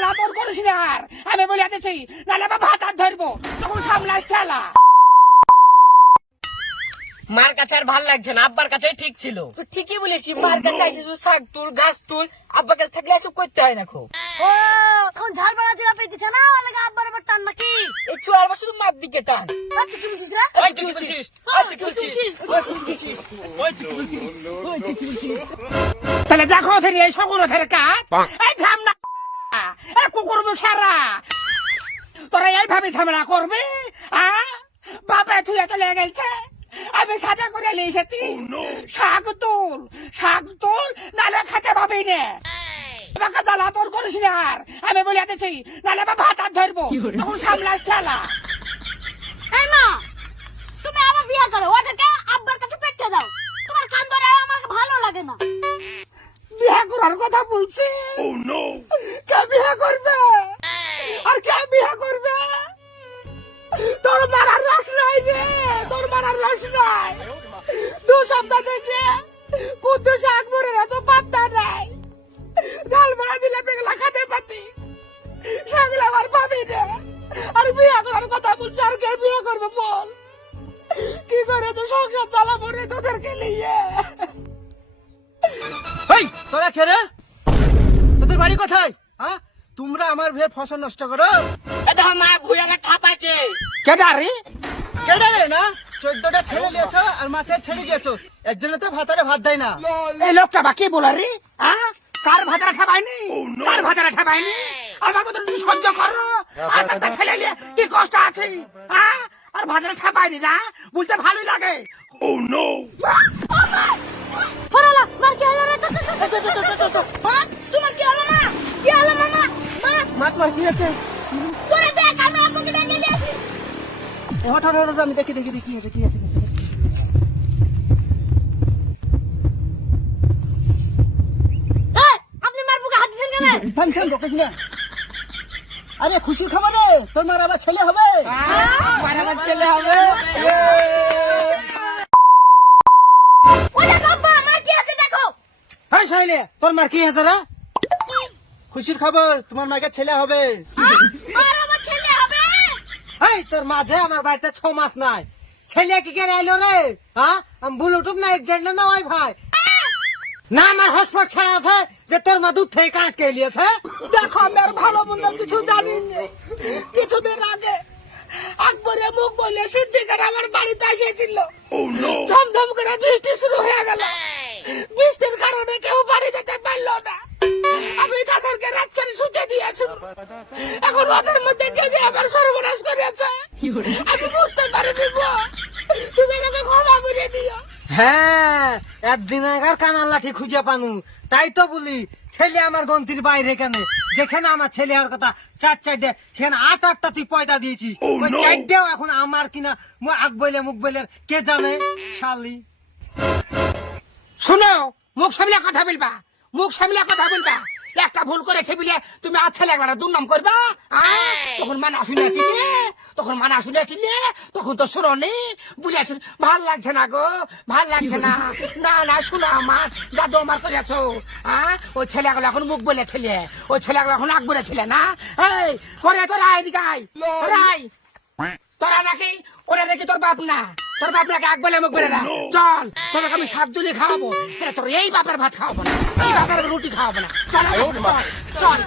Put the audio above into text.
জ্বালা তোর করিস না আর আমি বলে দিচ্ছি নাহলে আবার ভাত আর ধরবো তখন সামলাস ঠেলা। মার কাছে আর ভাল লাগছে না, আব্বার কাছে ঠিক ছিল। ঠিকই বলেছি, মার কাছে আইসে তুই শাক তুল গাছ তুল, আব্বার কাছে থাকলে এসব করতে হয় না। খুব ও এখন ঝাল বাড়া দিলা পেতেছে না লাগে আব্বার আবার টান নাকি? এই চুয়ার বা শুধু মার দিকে টান। আচ্ছা কি বলছিস রে? ওই তুই কি বলছিস? ওই তুই কি বলছিস? ওই তুই কি বলছিস? ওই তুই কি বলছিস? ওই তুই কি বলছিস? তাহলে দেখো ওখানে এই সকল ওদের কাজ এই ঝামনা এই কুকুর মুখেরা তোরা এইভাবে ঝামেলা করবি। বাবা তুই এত লেগে গেছে আমি সাজা করে নিয়ে এসেছি। শাক তুল নালে খেতে পাবি না। আমাকে জ্বালা তোর করিস না আর আমি বলে দিচ্ছি নালে আবার ভাত আর ধরবো তখন সামলাস ঠেলা। এই মা তুমি আমার বিয়ে করো, ওদেরকে আব্বার কাছে পেটে দাও। তোমার কান ধরে আমার ভালো লাগে না। বিয়ে করার কথা বলছি, কে বিয়ে করবে আর কে বিয়ে করবে? তোর মারার রস নাই রে, তোর মারার রস নাই। 2 সপ্তাহ থেকে কুদ্দুস আকবরের এত পাত্তা নাই। ঝাল মারা দিলে পেগলা খাতে পাতি সেগুলো আমার পাবি না। আর বিয়ে করার কথা বলছি, আর কে বিয়ে করবে বল? কি করে তো সংসার চালাবো রে তোদেরকে নিয়ে? এই তোরা কে রে? তোদের বাড়ি কোথায়? হ্যাঁ তোমরা আমার ভেয়ে ফসল নষ্ট করো। এ দেখো মা ভুয়ালা ঠাপাইছে। কেডা রে? কেডা রে না 14টা ছেলে নিয়েছো আর মাঠে ছেড়ে গিয়েছো, এর জন্য তো ভাতারে ভাত দেয় না। এই লোকটা বা কি বলে রে? কার ভাতারা ঠাবাইনি? কার ভাতারা ঠাবাইনি? আমাকে তো সহ্য করো। আর একটা ছেলে নিয়ে কি কষ্ট আছে? আর ভাতারা ঠাবাইনি না বলতে ভালোই লাগে। ফরালা মার কি হলো রে? হ্যাঁ তোমার কি হলো না? কি হলো মামা? মা মাত মার কি আছে? তোরে দেখ আমি আব্বুকে ডেকে নিয়ে আসি। হঠাৎ আমি দেখি কি আছে কি আছে। এই আপনি মার বুকে হাত দিছেন কেন? থাম বকিস না। আরে খুশির খবর রে, তোর মার আবার ছেলে হবে। আমার ছেলে হবে। ওই দেখো আব্বা মার কি আছে দেখো। এই শাইলে তোর মার কি আছে রে? খুশির খবর, তোমার মাকে ছেলে হবে। আর আমার ছেলে হবে। এই তোর মাঝে আমার বাড়িতে 6 মাস নাই, ছেলে কি কেন আইলো রে? আমি ব্লুটুথ না এক্সেন্ড না ওয়াই ভাই না আমার হসপিটাল ছাড়া আছে যে তোর মা দুধ থেকে কাটকে নিয়েছে। দেখো আমি আর ভালো মন্দ কিছু জানি না। কিছুদিন আগে আকবরে মুখ বলে সিদ্দিকার আমার বাড়িতে এসেছিল। ধমধম করে বৃষ্টি শুরু হয়ে গেল। বৃষ্টির কারণে কেউ বাড়ি যেতে পারলো না। আমি তাদেরকে রাত করে শুতে দিয়েছি। এখন ওদের মধ্যে কে যে আমার সর্বনাশ করেছে আমি বুঝতে পারিনি গো। তুমি আমাকে ক্ষমা করে দিও। হ্যাঁ একদিন আগার কানার লাঠি খুঁজে পানু, তাই তো বলি ছেলে আমার গন্তির বাইরে কেন? যেখানে আমার ছেলে হওয়ার কথা 4 সেখানে 8 তুই পয়দা দিয়েছিস। ওই 4 এখন আমার কিনা আগ বইলে মুখ বইলে কে জানে শালি। শোনো মুখ সামলে কথা বলবা, মুখ সামলে কথা বলবা। একটা ভুল করেছে বলে তুমি আর ছেলে একবার দুর্নাম করবা। তখন মানা শুনেছিলে, তখন তো শোনি বলেছিল ভাল লাগছে না গো, ভাল লাগছে না। না শোনো আমার জাদু আমার করেছো। ওই ছেলেগুলো এখন মুখ বলে ছেলে, ওই ছেলেগুলো এখন আগ বলে ছেলে না। এই করে তোরা এদিকে আয়, তোরা নাকি ওরা নাকি তোর বাপ না, তোর বাপ নাকি আগ বলে মুখ বলে না। চল তোদেরকে আমি সাবজুলি খাওয়াবো, তোর এই বাপের ভাত খাওয়াবো না, এই বাপের রুটি খাওয়াবো না। চল চল।